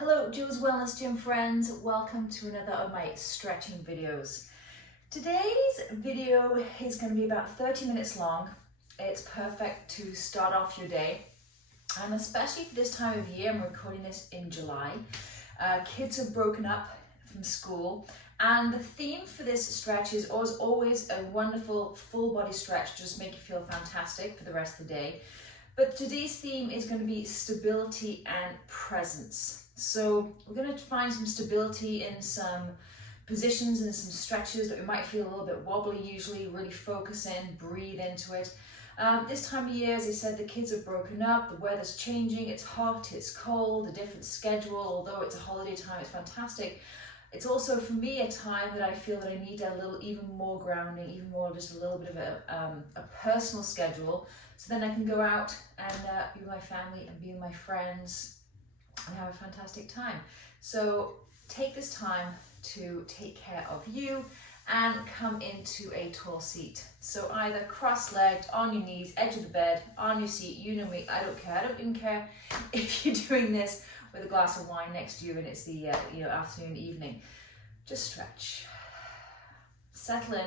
Hello Jules Wellness Gym friends, welcome to another of my stretching videos. Today's video is going to be about 30 minutes long. It's perfect to start off your day, and especially for this time of year. I'm recording this in July. Kids have broken up from school, and the theme for this stretch is always a wonderful full body stretch, just make you feel fantastic for the rest of the day. But today's theme is going to be stability and presence. So we're going to find some stability in some positions and some stretches that we might feel a little bit wobbly usually. Really focus in, breathe into it. This time of year, as I said, the kids have broken up, the weather's changing, it's hot, it's cold, a different schedule. Although it's a holiday time, it's fantastic. It's also for me a time that I feel that I need a little even more grounding, even more just a little bit of a personal schedule, so then I can go out and be with my family and be with my friends and have a fantastic time. So take this time to take care of you and come into a tall seat. So either cross-legged, on your knees, edge of the bed, on your seat. You know me, I don't care. I don't even care if you're doing this with a glass of wine next to you and it's the afternoon, evening. Just stretch. Settle in.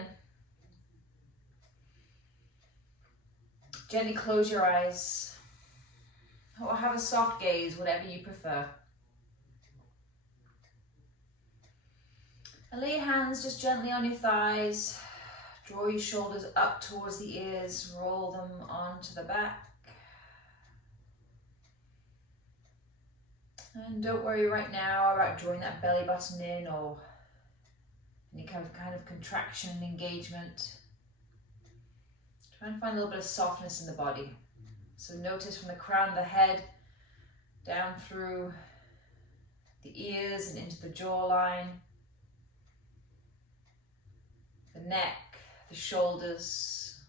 Gently close your eyes or have a soft gaze, whatever you prefer. And lay your hands just gently on your thighs. Draw your shoulders up towards the ears, roll them onto the back. And don't worry right now about drawing that belly button in or any kind of contraction and engagement. Try and find a little bit of softness in the body. So notice from the crown of the head down through the ears and into the jawline, the neck, the shoulders,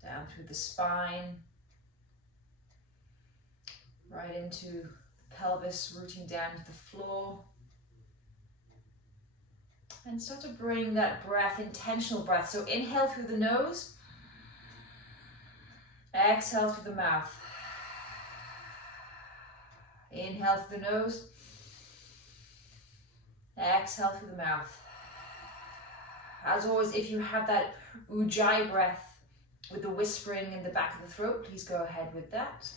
down through the spine, right into the pelvis, rooting down to the floor. And start to bring that breath, intentional breath. So inhale through the nose, exhale through the mouth. Inhale through the nose, exhale through the mouth. As always, if you have that ujjayi breath with the whispering in the back of the throat, please go ahead with that.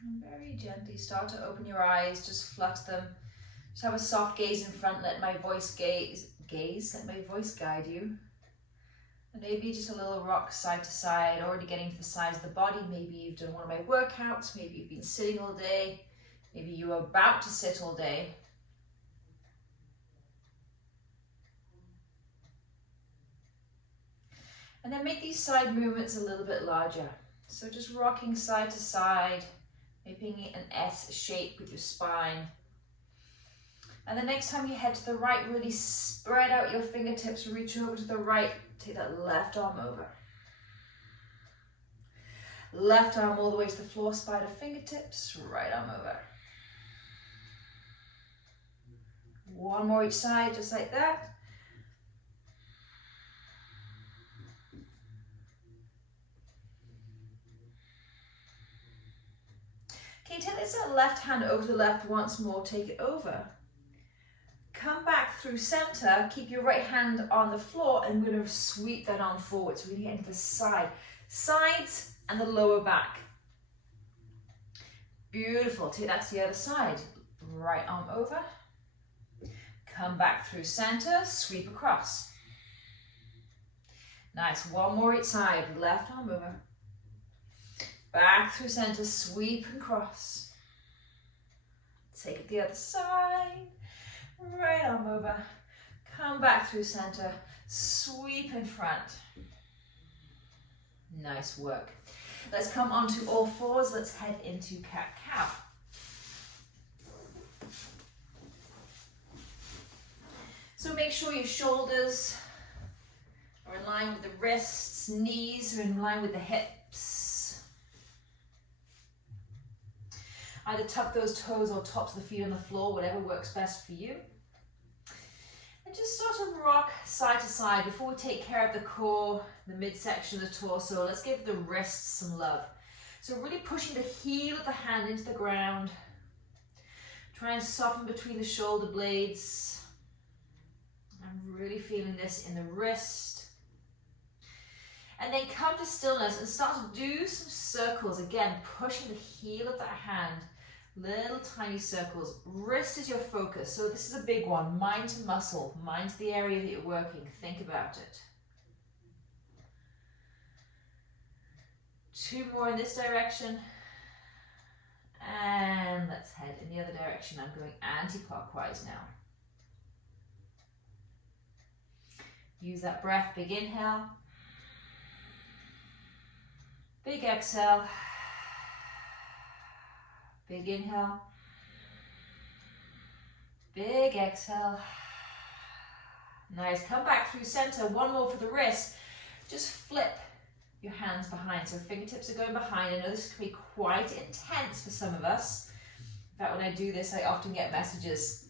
And very gently start to open your eyes, just flutter them. Just have a soft gaze in front, let my voice let my voice guide you. And maybe just a little rock side to side, already getting to the sides of the body. Maybe you've done one of my workouts, maybe you've been sitting all day, maybe you are about to sit all day. And then make these side movements a little bit larger. So just rocking side to side, making an S shape with your spine. And the next time you head to the right, really spread out your fingertips, reach over to the right, take that left arm over. Left arm all the way to the floor, spider fingertips, right arm over. One more each side, just like that. Okay, take this left hand over to the left once more, take it over. Come back through center, keep your right hand on the floor, and we're going to sweep that arm forward. So we're going to get into the sides and the lower back. Beautiful, take that to the other side. Right arm over. Come back through center, sweep across. Nice, one more each side, left arm over. Back through center, sweep and cross. Take it the other side. Right arm over, come back through center, sweep in front. Nice work. Let's come onto all fours. Let's head into cat-cow. So make sure your shoulders are in line with the wrists, knees are in line with the hips. Either tuck those toes or tops of the feet on the floor, whatever works best for you. And just start to rock side to side. Before we take care of the core, the midsection of the torso, let's give the wrists some love. So really pushing the heel of the hand into the ground. Try and soften between the shoulder blades. I'm really feeling this in the wrist. And then come to stillness and start to do some circles. Again, pushing the heel of that hand. Little tiny circles. Wrist is your focus. So this is a big one. Mind to muscle. Mind to the area that you're working. Think about it. 2 more in this direction. And let's head in the other direction. I'm going anti-clockwise now. Use that breath. Big inhale. Big exhale. Big inhale. Big exhale. Nice. Come back through center. 1 more for the wrist. Just flip your hands behind. So fingertips are going behind. I know this can be quite intense for some of us. In fact, when I do this, I often get messages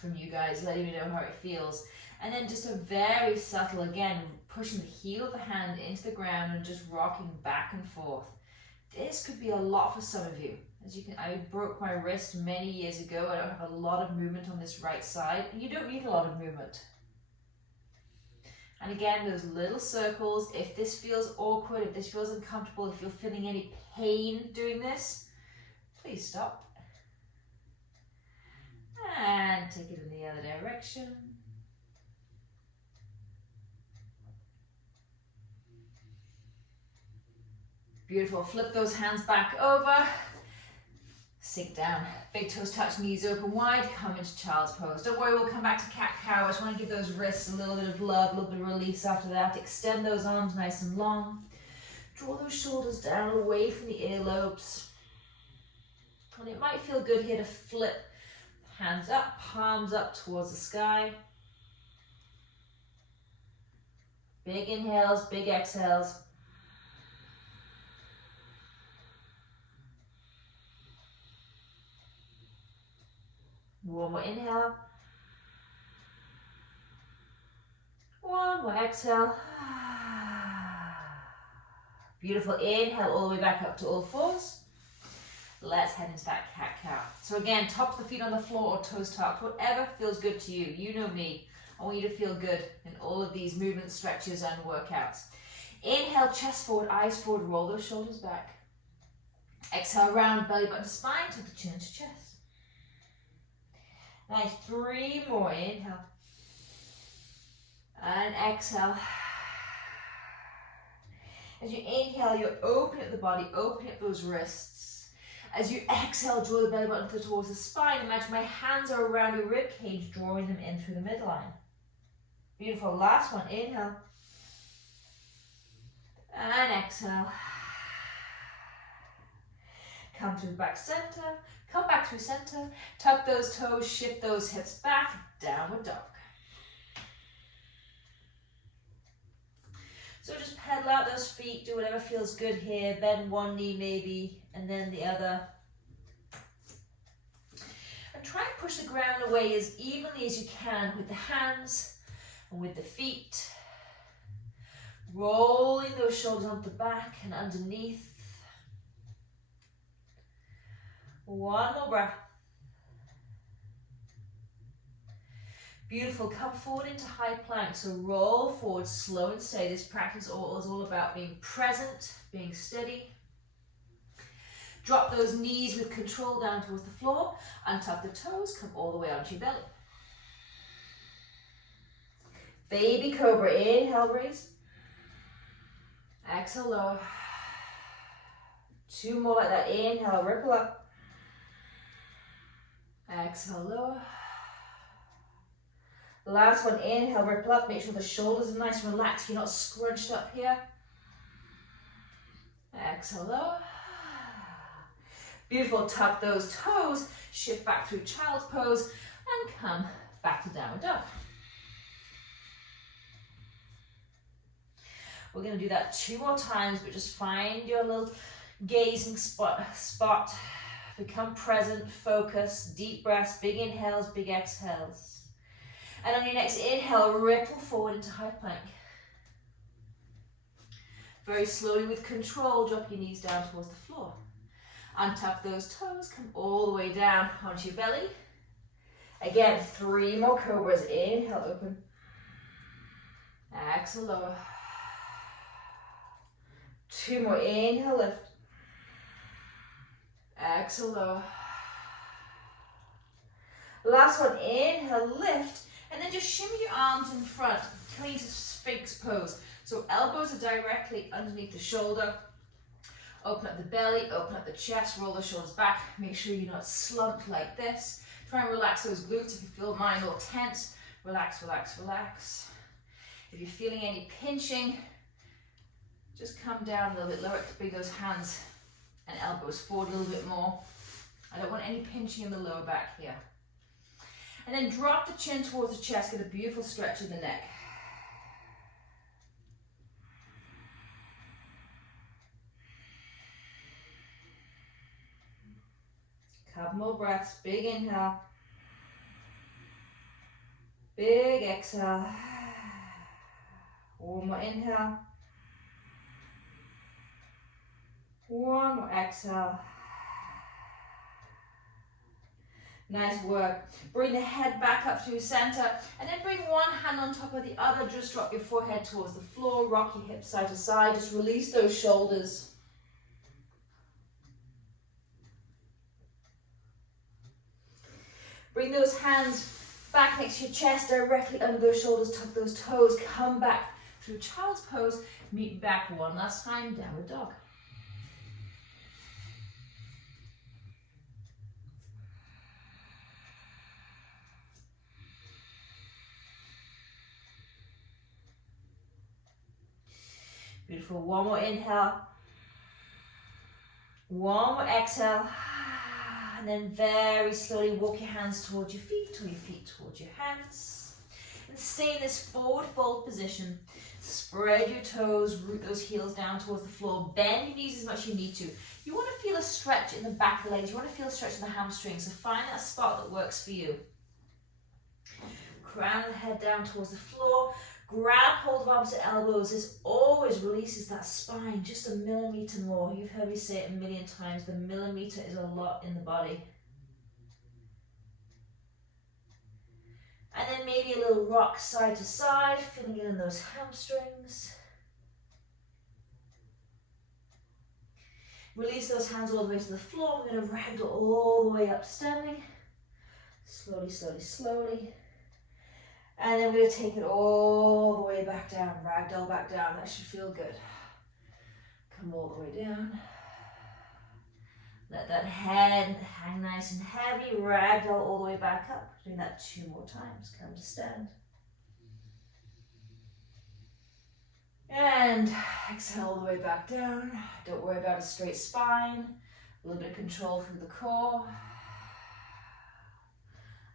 from you guys letting me know how it feels. And then just a very subtle, again, pushing the heel of the hand into the ground and just rocking back and forth. This could be a lot for some of you. As you can, I broke my wrist many years ago. I don't have a lot of movement on this right side. And you don't need a lot of movement. And again, those little circles, if this feels awkward, if this feels uncomfortable, if you're feeling any pain doing this, please stop. And take it in the other direction. Beautiful. Flip those hands back over. Sink down. Big toes touch, knees open wide. Come into child's pose. Don't worry, we'll come back to cat-cow. I just want to give those wrists a little bit of love, a little bit of release after that. Extend those arms nice and long. Draw those shoulders down away from the earlobes. And it might feel good here to flip hands up, palms up towards the sky. Big inhales, big exhales. One more inhale. One more exhale. Beautiful. Inhale all the way back up to all fours. Let's head into that cat-cow. So again, tops of the feet on the floor or toes tucked, whatever feels good to you. You know me. I want you to feel good in all of these movement stretches and workouts. Inhale, chest forward, eyes forward, roll those shoulders back. Exhale, round belly button to spine, tuck the chin to chest. Nice, 3 more. Inhale. And exhale. As you inhale, you open up the body, open up those wrists. As you exhale, draw the belly button towards the spine. Imagine my hands are around your rib cage, drawing them in through the midline. Beautiful. Last one. Inhale. And exhale. Come to the back center. Come back through center. Tuck those toes, shift those hips back. Downward dog. So just pedal out those feet. Do whatever feels good here. Bend one knee maybe, and then the other. And try and push the ground away as evenly as you can with the hands and with the feet. Rolling those shoulders onto the back and underneath. One more breath. Beautiful. Come forward into high plank. So roll forward, slow and steady. This practice is all about being present, being steady. Drop those knees with control down towards the floor. Untuck the toes. Come all the way onto your belly. Baby cobra. Inhale, raise. Exhale, lower. 2 more like that. Inhale, ripple up. Exhale, lower. Last one, inhale, ripple up. Make sure the shoulders are nice and relaxed. You're not scrunched up here. Exhale, lower. Beautiful. Tuck those toes. Shift back through child's pose and come back to downward dog. We're going to do that 2 more times, but just find your little gazing spot. Become present, focus, deep breaths, big inhales, big exhales. And on your next inhale, ripple forward into high plank. Very slowly with control, drop your knees down towards the floor. Untuck those toes, come all the way down onto your belly. Again, 3 more cobras. Inhale, open. Exhale, lower. 2 more, inhale, lift. Exhale, lower. Last one, inhale, lift, and then just shimmy your arms in front, coming into Sphinx pose. So elbows are directly underneath the shoulder. Open up the belly, open up the chest, roll the shoulders back. Make sure you're not slumped like this. Try and relax those glutes if you feel mine a little tense. Relax, relax, relax. If you're feeling any pinching, just come down a little bit lower. Bring those hands and elbows forward a little bit more. I don't want any pinching in the lower back here. And then drop the chin towards the chest. Get a beautiful stretch in the neck. Couple more breaths. Big inhale. Big exhale. One more inhale. One more exhale. Nice work. Bring the head back up to center and then bring one hand on top of the other. Just drop your forehead towards the floor. Rock your hips side to side. Just release those shoulders. Bring those hands back next to your chest, directly under those shoulders, tuck those toes, come back through child's pose, meet back one last time, downward dog. Beautiful, one more inhale, one more exhale. And then very slowly walk your hands towards your feet or your feet towards your hands. And stay in this forward fold position. Spread your toes, root those heels down towards the floor. Bend your knees as much as you need to. You want to feel a stretch in the back of the legs. You want to feel a stretch in the hamstrings. So find that spot that works for you. Crown the head down towards the floor. Grab hold of opposite elbows. This always releases that spine just a millimeter more. You've heard me say it a million times. The millimeter is a lot in the body. And then maybe a little rock side to side, feeling it in those hamstrings. Release those hands all the way to the floor. We're going to ragdoll all the way up standing. Slowly, slowly, slowly. And then we're going to take it all the way back down, ragdoll back down. That should feel good. Come all the way down. Let that head hang nice and heavy, ragdoll all the way back up. Doing that 2 more times. Come to stand. And exhale all the way back down. Don't worry about a straight spine. A little bit of control through the core.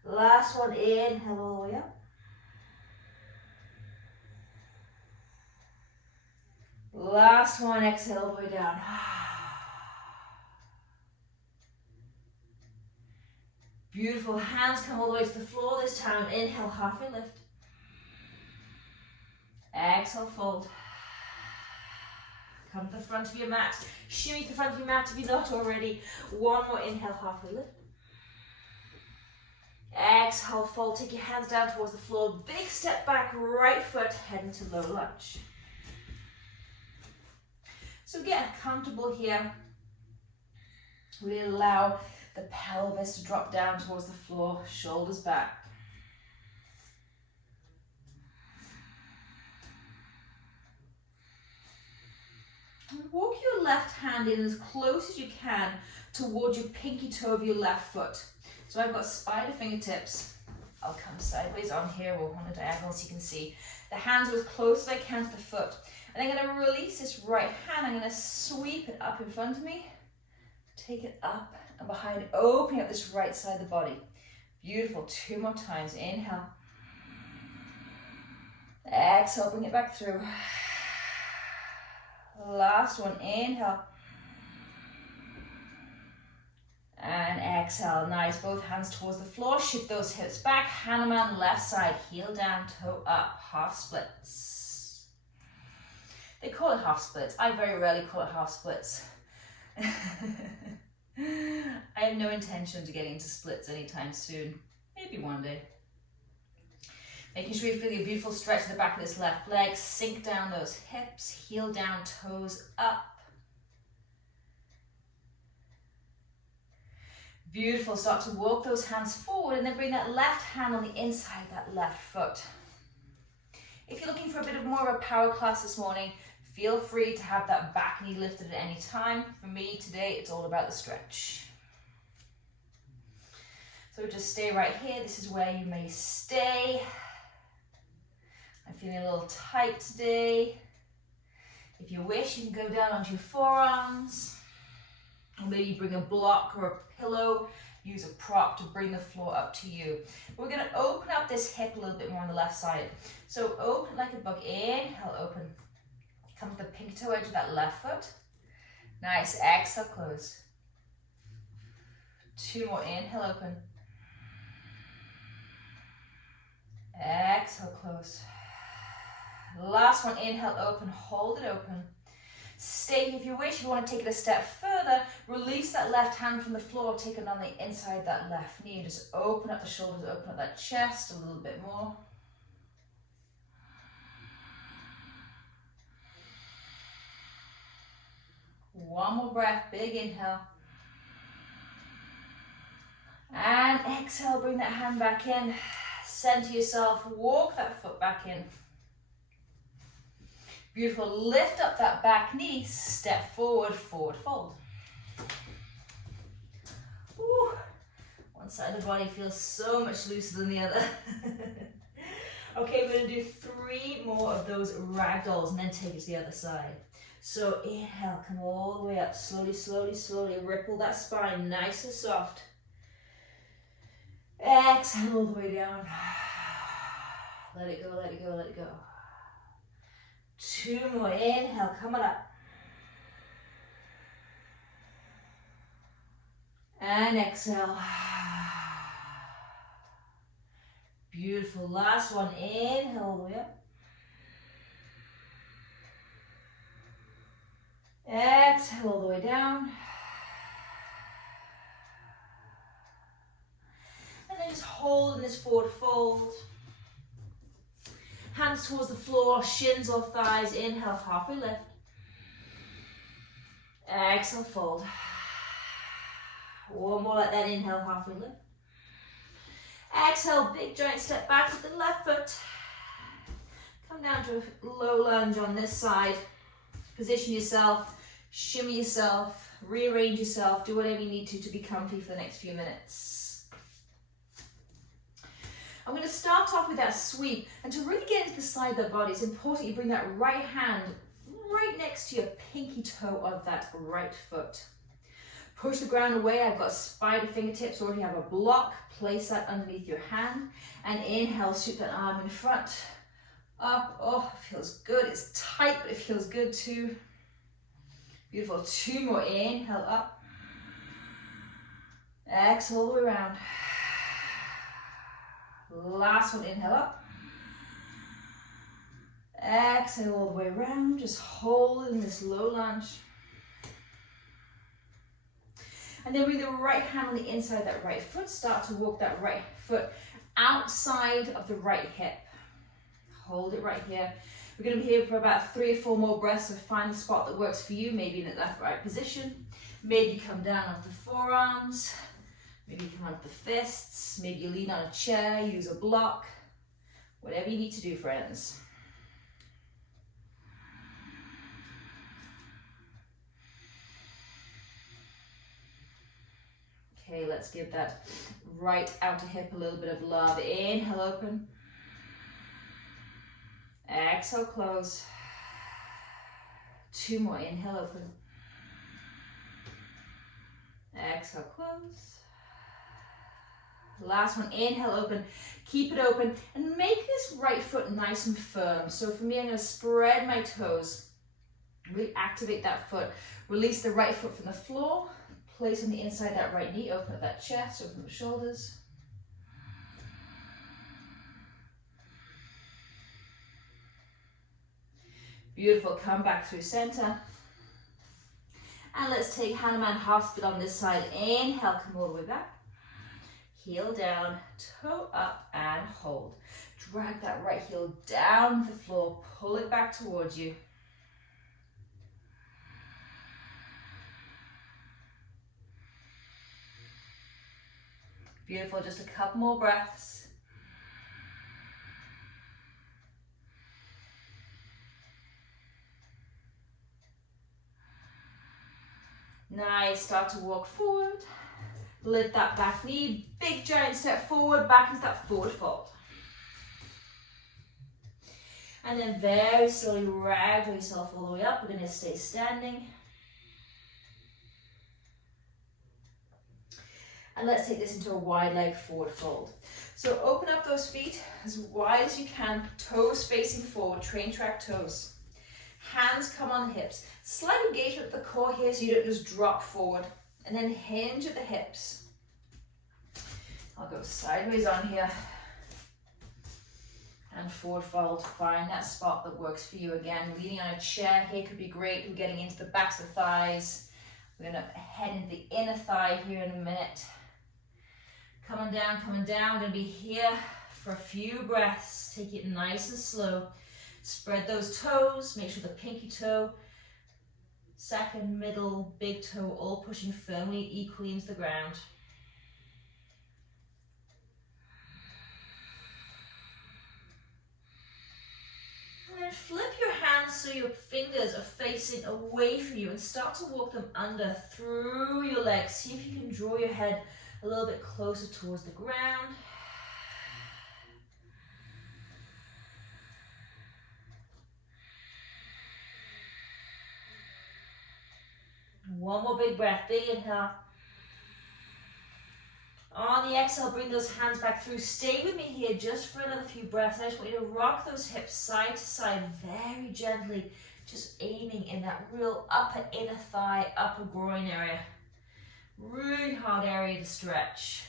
Last one, inhale all the way up. Last one, exhale all the way down. Beautiful, hands come all the way to the floor this time. Inhale, halfway lift. Exhale, fold. Come to the front of your mat. Shimmy to the front of your mat if you're not already. One more inhale, halfway lift. Exhale, fold. Take your hands down towards the floor. Big step back, right foot, head into low lunge. So get comfortable here. We allow the pelvis to drop down towards the floor, shoulders back. Walk your left hand in as close as you can towards your pinky toe of your left foot. So I've got spider fingertips. I'll come sideways on here or on a diagonal so you can see. The hands are as close as I can to the foot. And I'm going to release this right hand. I'm going to sweep it up in front of me. Take it up and behind, opening up this right side of the body. Beautiful. 2 more times. Inhale. Exhale, bring it back through. Last one. Inhale. And exhale, nice, both hands towards the floor, shift those hips back, Hanuman, left side, heel down, toe up, half splits. They call it half splits, I very rarely call it half splits. I have no intention to get into splits anytime soon, maybe one day. Making sure you feel your beautiful stretch at the back of this left leg, sink down those hips, heel down, toes up. Beautiful, start to walk those hands forward and then bring that left hand on the inside of that left foot. If you're looking for a bit of more of a power class this morning, feel free to have that back knee lifted at any time. For me today, it's all about the stretch. So just stay right here. This is where you may stay. I'm feeling a little tight today. If you wish, you can go down onto your forearms. Or maybe bring a block or a pillow, use a prop to bring the floor up to you. We're going to open up this hip a little bit more on the left side. So open like a book, inhale, open. Come to the pinky toe edge of that left foot. Nice, exhale, close. 2 more, inhale, open. Exhale, close. Last one, inhale, open, hold it open. Stay if you wish. If you want to take it a step further, release that left hand from the floor, take it on the inside of that left knee. Just open up the shoulders, open up that chest a little bit more. One more breath, big inhale. And exhale, bring that hand back in. Center yourself, walk that foot back in. Beautiful, lift up that back knee, step forward, forward fold. Ooh. One side of the body feels so much looser than the other. Okay, we're gonna do 3 more of those ragdolls and then take it to the other side. So inhale, come all the way up, slowly, slowly, slowly, ripple that spine, nice and soft. Exhale all the way down. Let it go, let it go, let it go. 2 more, inhale, come on up. And exhale. Beautiful, last one, inhale all the way up. Exhale all the way down. And then just hold in this forward fold. Hands towards the floor, shins or thighs. Inhale, halfway lift. Exhale, fold. One more like that, inhale, halfway lift. Exhale, big giant step back with the left foot. Come down to a low lunge on this side. Position yourself, shimmy yourself, rearrange yourself, do whatever you need to be comfy for the next few minutes. I'm going to start off with that sweep, and to really get into the side of the body, it's important you bring that right hand right next to your pinky toe of that right foot. Push the ground away. I've got spider fingertips, or if you have a block, place that underneath your hand, and inhale, sweep that arm in front, up. Oh, it feels good. It's tight, but it feels good too. Beautiful. 2 more, inhale, up. Exhale all the way around. Last one, inhale up. Exhale all the way around, just hold in this low lunge. And then bring the right hand on the inside of that right foot, start to walk that right foot outside of the right hip. Hold it right here. We're going to be here for about 3 or 4 more breaths, so find the spot that works for you, maybe in that left right position. Maybe come down off the forearms. Maybe you come up the fists, maybe you lean on a chair, use a block, whatever you need to do, friends. Okay, let's give that right outer hip a little bit of love. Inhale, open. Exhale, close. 2 more, inhale, open. Exhale, close. Last one, inhale, open, keep it open, and make this right foot nice and firm. So for me, I'm going to spread my toes, really activate that foot, release the right foot from the floor, place on the inside of that right knee, open up that chest, open up the shoulders. Beautiful, come back through center. And let's take Hanuman half split on this side. Inhale, come all the way back. Heel down, toe up and hold. Drag that right heel down the floor, pull it back towards you. Beautiful, just a couple more breaths. Nice, start to walk forward. Lift that back knee, big giant step forward, back into that forward fold. And then very slowly ragdoll yourself all the way up. We're going to stay standing. And let's take this into a wide leg forward fold. So open up those feet as wide as you can, toes facing forward, train track toes. Hands come on the hips. Slight engagement at the core here so you don't just drop forward. And then hinge at the hips. I'll go sideways on here. And forward fold. Find that spot that works for you. Again, leaning on a chair here could be great. We're getting into the backs of the thighs. We're going to head into the inner thigh here in a minute. Coming down, coming down. We're going to be here for a few breaths. Take it nice and slow. Spread those toes. Make sure the pinky toe, second, middle, big toe, all pushing firmly, equally into the ground. And then flip your hands so your fingers are facing away from you and start to walk them under through your legs. See if you can draw your head a little bit closer towards the ground. One more big breath, big inhale. On the exhale, bring those hands back through. Stay with me here just for another few breaths. I just want you to rock those hips side to side very gently, just aiming in that real upper inner thigh, upper groin area. Really hard area to stretch.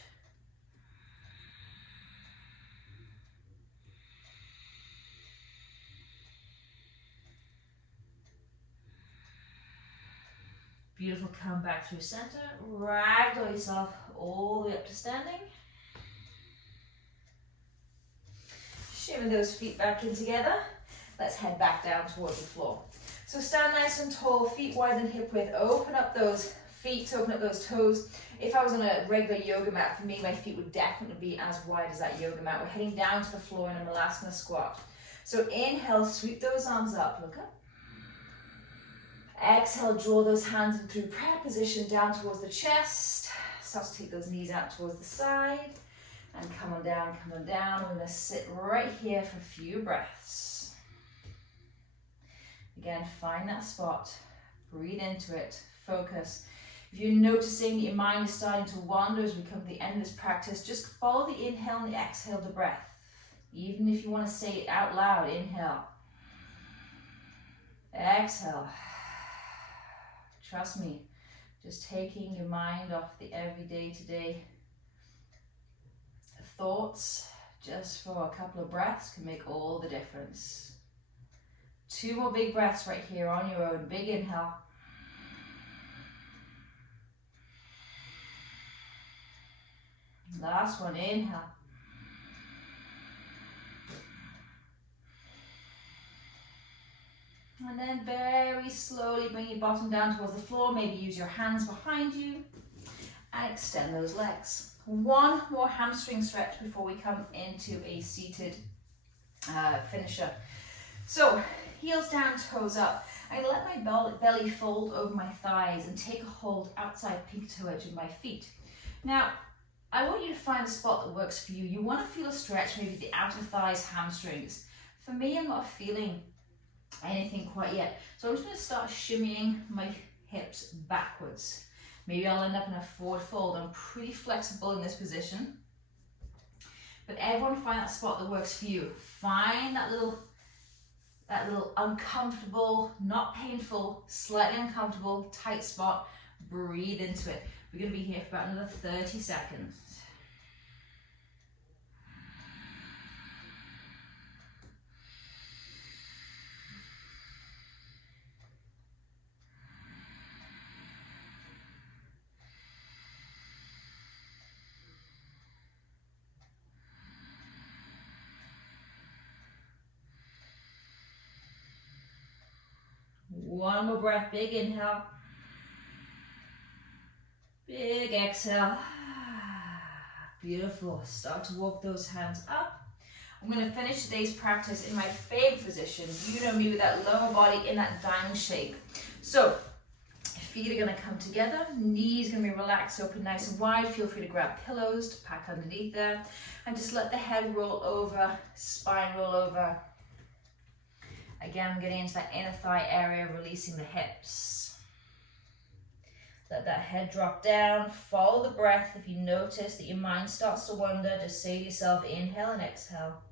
Beautiful, come back through center. Ragdoll yourself all the way up to standing. Shimmy those feet back in together. Let's head back down towards the floor. So stand nice and tall, feet wide and hip width. Open up those feet, open up those toes. If I was on a regular yoga mat, for me, my feet would definitely be as wide as that yoga mat. We're heading down to the floor in a Malasana squat. So inhale, sweep those arms up, look up. Exhale, draw those hands in through prayer position down towards the chest. Start to take those knees out towards the side. And come on down, come on down. We're going to sit right here for a few breaths. Again, find that spot. Breathe into it. Focus. If you're noticing that your mind is starting to wander as we come to the end of this practice, just follow the inhale and the exhale of the breath. Even if you want to say it out loud, inhale. Exhale. Trust me, just taking your mind off the everyday today thoughts just for a couple of breaths can make all the difference. 2 more big breaths right here on your own. Big inhale. Last one, inhale. And then very slowly bring your bottom down towards the floor. Maybe use your hands behind you and extend those legs. 1 more hamstring stretch before we come into a seated finisher. So heels down, toes up. I'm going to let my belly fold over my thighs and take a hold outside pink toe edge of my feet. Now, I want you to find a spot that works for you. You want to feel a stretch, maybe the outer thighs, hamstrings. For me, I'm not feeling anything quite yet. So I'm just going to start shimmying my hips backwards. Maybe I'll end up in a forward fold. I'm pretty flexible in this position. But everyone find that spot that works for you. Find that little uncomfortable, not painful, slightly uncomfortable, tight spot. Breathe into it. We're going to be here for about another 30 seconds. One more breath, big inhale. Big exhale. Beautiful. Start to walk those hands up. I'm going to finish today's practice in my favorite position. You know me with that lower body in that diamond shape. So, feet are going to come together. Knees going to be relaxed, open nice and wide. Feel free to grab pillows to pack underneath there. And just let the head roll over, spine roll over. Again, I'm getting into that inner thigh area, releasing the hips. Let that head drop down, follow the breath. If you notice that your mind starts to wander, just say to yourself, inhale and exhale.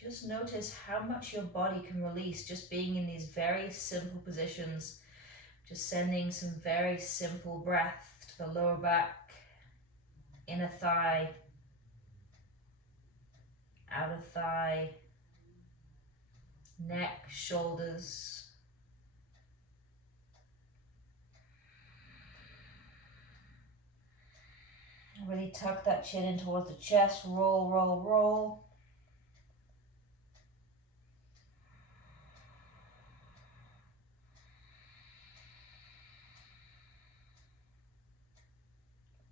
Just notice how much your body can release just being in these very simple positions. Just sending some very simple breath to the lower back, inner thigh, outer thigh, neck, shoulders. Really tuck that chin in towards the chest, roll, roll, roll.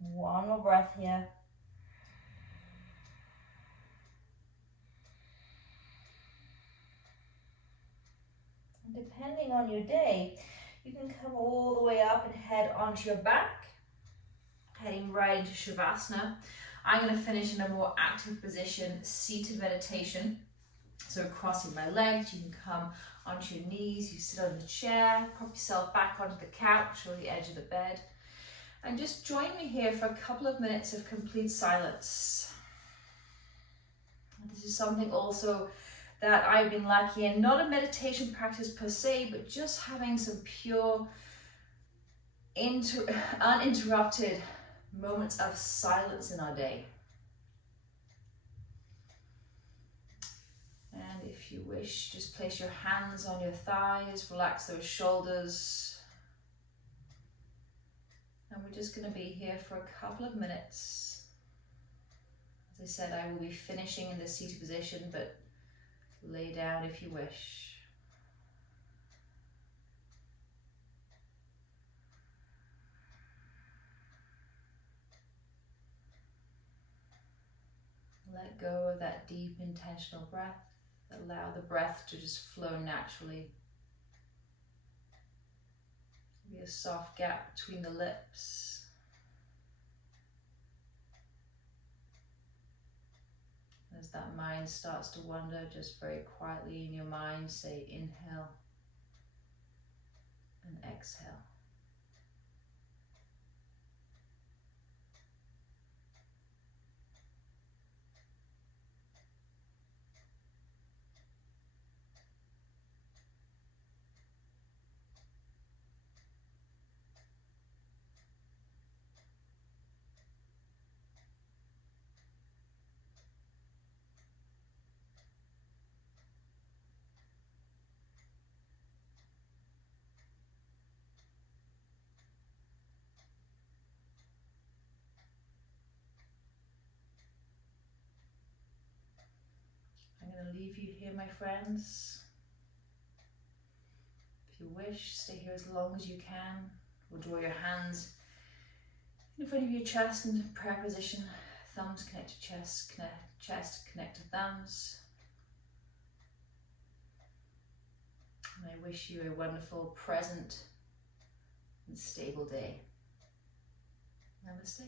One more breath here. And depending on your day, you can come all the way up and head onto your back, heading right into Shavasana. I'm going to finish in a more active position, seated meditation. So crossing my legs, you can come onto your knees, you sit on the chair, prop yourself back onto the couch or the edge of the bed. And just join me here for a couple of minutes of complete silence. This is something also that I've been lacking in, not a meditation practice per se, but just having some pure, uninterrupted moments of silence in our day. And if you wish, just place your hands on your thighs, relax those shoulders. And we're just going to be here for a couple of minutes. As I said, I will be finishing in the seated position, but lay down if you wish. Let go of that deep intentional breath. Allow the breath to just flow naturally. Be a soft gap between the lips. As that mind starts to wander, just very quietly in your mind, say inhale and exhale. I'm going to leave you here, my friends. If you wish, stay here as long as you can. Or draw your hands in front of your chest in prayer position. Thumbs connect to chest, connect to thumbs. And I wish you a wonderful, present and stable day. Namaste.